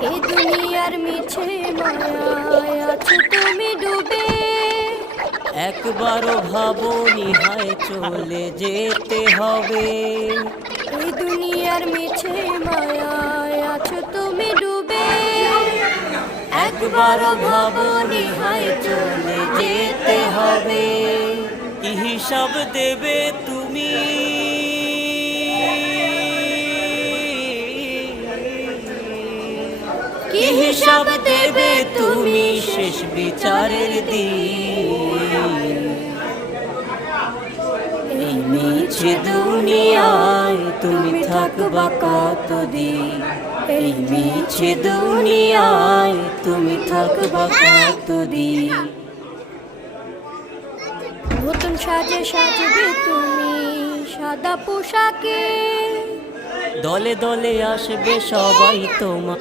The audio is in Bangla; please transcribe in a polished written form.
এই দুনিয়ার মিছে মায়ায় আছো তুমি ডুবে। একবারও ভাবনি হায় চলে যেতে হবে। এই দুনিয়ার মিছে মায়ায় আছো তুমি ডুবে। একবারও ভাবনি হায় চলে যেতে হবে। কি হিসাব দেবে তুমি? কি হিসাব দেবে তুমি শেষ বিচারের দিন? এই মিছে দুনিয়ায় তুমি থাকবা কতদিন? এই মিছে দুনিয়ায় তুমি থাকবা কতদিন? নতুন সাজে সাজবে তুমি সাদা পোশাকে। দলে দলে আসবে সবাই তোমার